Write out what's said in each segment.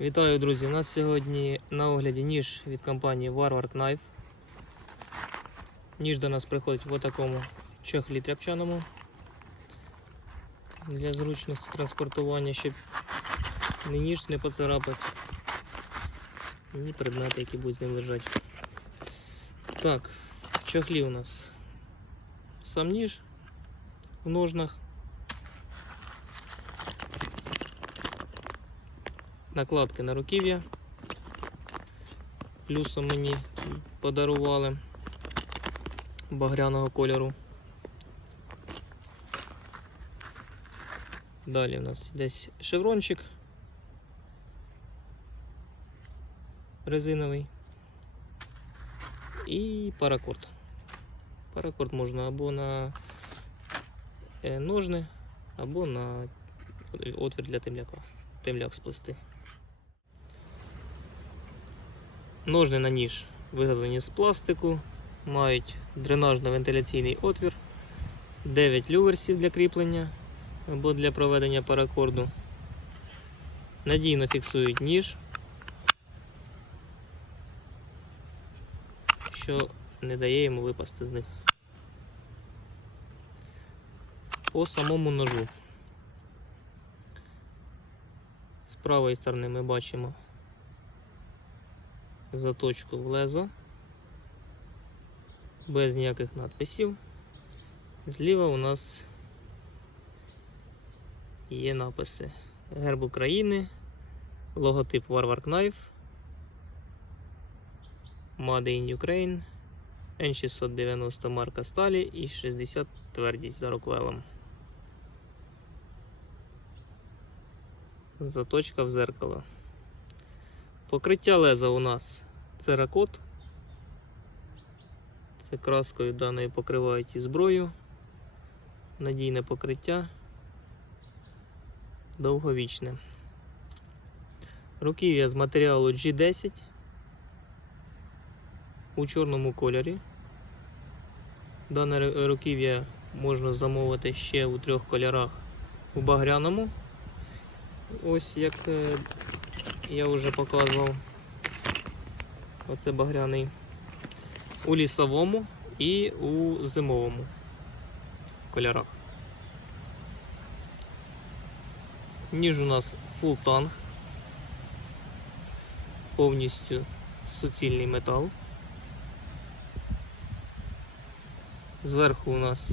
Вітаю, друзі! У нас сьогодні на огляді ніж від компанії Warwar Knife. Ніж до нас приходить в такому чохлі тряпчаному для зручності транспортування, щоб ні ніж не поцарапати, ні предмети, які будуть з ним лежати. Так, в чохлі у нас сам ніж в ножнах. Накладки на руків'я. Плюсом мені подарували багряного кольору. Далі у нас десь шеврончик резиновий і паракорд. Паракорд можна або на е, ножни, або на отвір для темляка. Темляк сплести. Ножни на ніж виготовлені з пластику, мають дренажно-вентиляційний отвір, 9 люверсів для кріплення або для проведення паракорду. Надійно фіксують ніж, що не дає йому випасти з них. По самому ножу. З правої сторони ми бачимо заточку в лезо, без ніяких надписів. Зліва у нас є написи Герб України, логотип Warwar Knife, Made in Ukraine, N690 марка сталі і 60 твердість за Роквелом. Заточка в зеркало. Покриття леза у нас церакот. Це краскою даною покривають і зброю. Надійне покриття. Довговічне. Руків'я з матеріалу G10 у чорному кольорі. Дане ру- руків'я можна замовити ще у трьох кольорах у багряному. Ось як е, я вже показував. Оце багряний. У лісовому і у зимовому кольорах. Ніж у нас танк. Повністю суцільний метал. Зверху у нас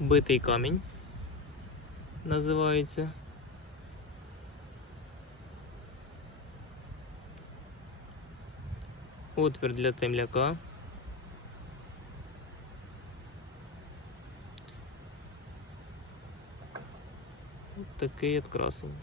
битий камінь називається. Отвір для темляка. От такий от красень.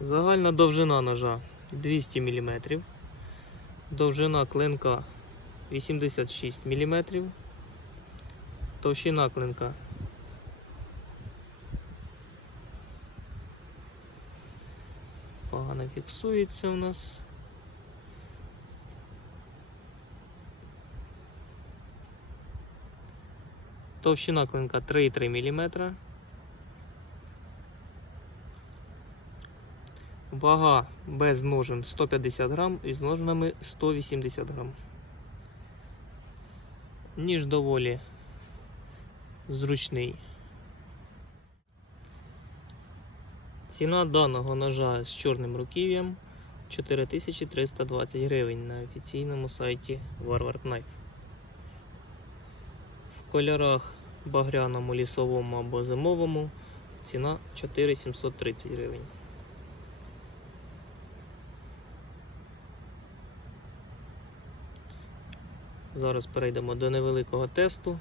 Загальна довжина ножа 200 мм. Довжина клинка 86 мм. Товщина клинка погано фіксується у нас. Товщина клинка 3,3 мм. Вага без ножен 150 грам і з ножнами 180 грам. Ніж доволі зручний. Ціна даного ножа з чорним руків'ям 4320 гривень на офіційному сайті Warwar Knife. В кольорах багряному, лісовому або зимовому ціна 4730 гривень. Зараз перейдемо до невеликого тесту.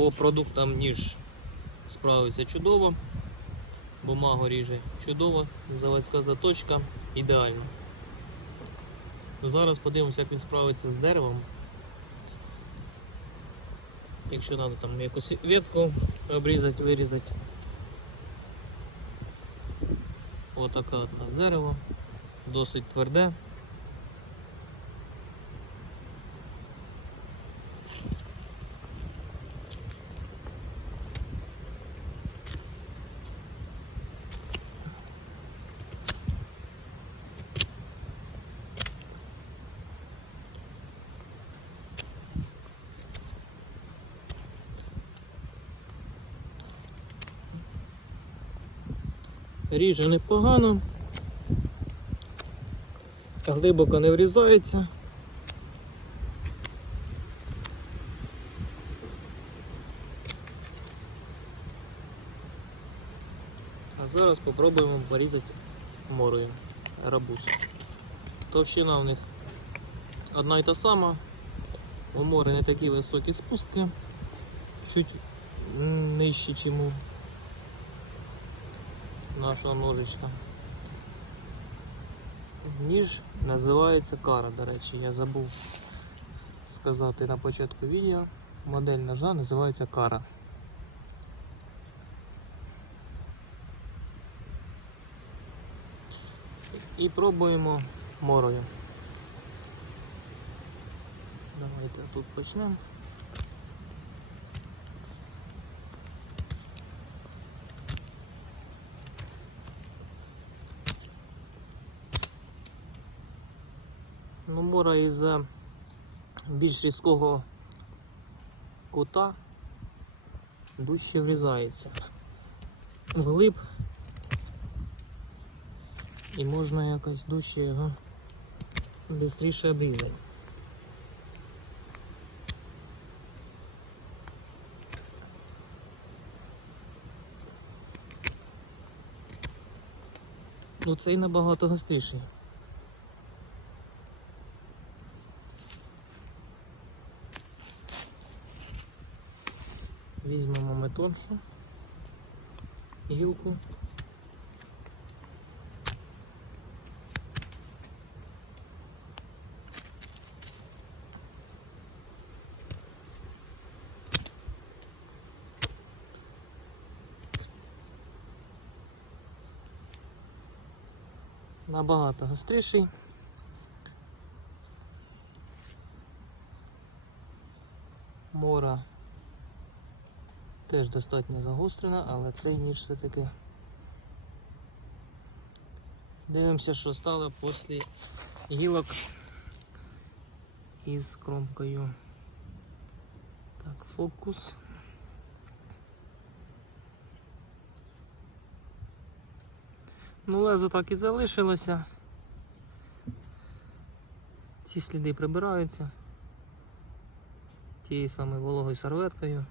По продуктам ніж справиться чудово. Бумагу ріже чудово, заводська заточка ідеальна. Зараз подивимося, як він справиться з деревом. Якщо треба там якусь ветку обрізати, вирізати. Отака от у нас дерево, досить тверде. Ріже непогано. Глибоко не врізається. А зараз спробуємо порізати морою рабус. Товщина в них одна й та сама. У мори не такі високі спуски, чуть нижчі, ніж у нашого ножичка. Ніж називається кара, до речі, я забув сказати на початку відео. Модель ножа називається кара. І пробуємо морою. Давайте тут почнемо. Ну, із-за більш різкого кута дужче врізається. Вглиб і можна якось дужче його швидше обрізати. Ну цей набагато гостріший. Візьмемо ми тоншу гілку. Набагато гостріший. Теж достатньо загострена, але цей ніж все-таки. Дивимося, що стало після гілок із кромкою. Так, фокус. Ну, лезо так і залишилося. Ці сліди прибираються тією самою вологою серветкою.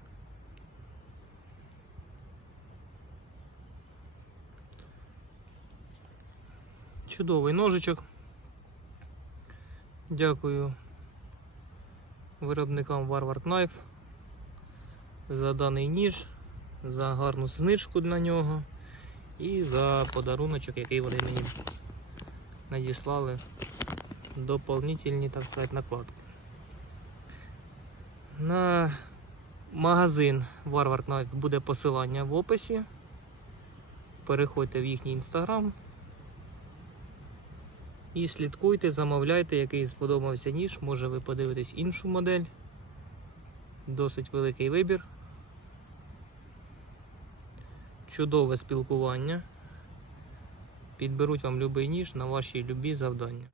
Чудовий ножичок. Дякую виробникам Warwar Knife за даний ніж, за гарну знижку для нього і за подаруночок, який вони мені надіслали доповнительні, так сказати, накладки. На магазин Warwar Knife буде посилання в описі. Переходьте в їхній інстаграм. І слідкуйте, замовляйте, який сподобався ніж. Може ви подивитесь іншу модель. Досить великий вибір. Чудове спілкування. Підберуть вам будь-який ніж на ваші любі завдання.